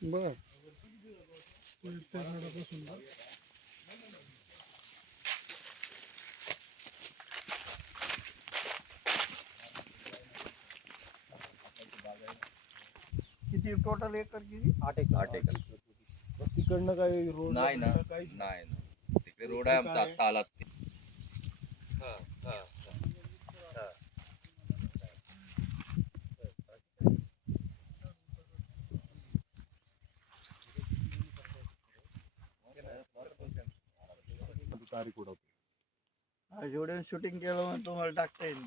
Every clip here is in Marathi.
बर. किती टोटल एकर किती? आठ एकर. आठ एकर. तिकडनं काही रोड नाही ना. नाही ना. तिकडे रोड आहे आमचा आता आला ते. तारीख उडवतो. जेवढे शूटिंग केलं तुम्हाला टाकता येईल.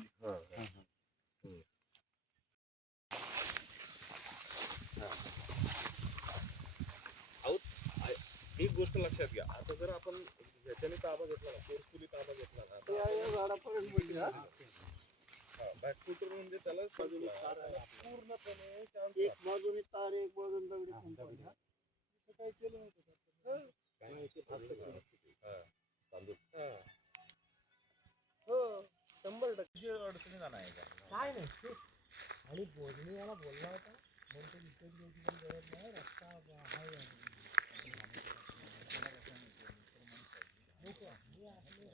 एक गोष्ट लक्षात घ्या. आता जर आपण ह्याच्याने ताबा घेतला ना फोर्सफुली ताबा घेतला ना? बॅकफुटर म्हणजे त्याला बाजूला पूर्णपणे chance एक बाजूने तार एक बाजूने तुम्ही जाणार आहे का काय नाही ते आणि बोलणी याला बोलला होता. म्हणतो विकत घ्यायची गरज नाही रस्ता आहे. मी नको, हे आपले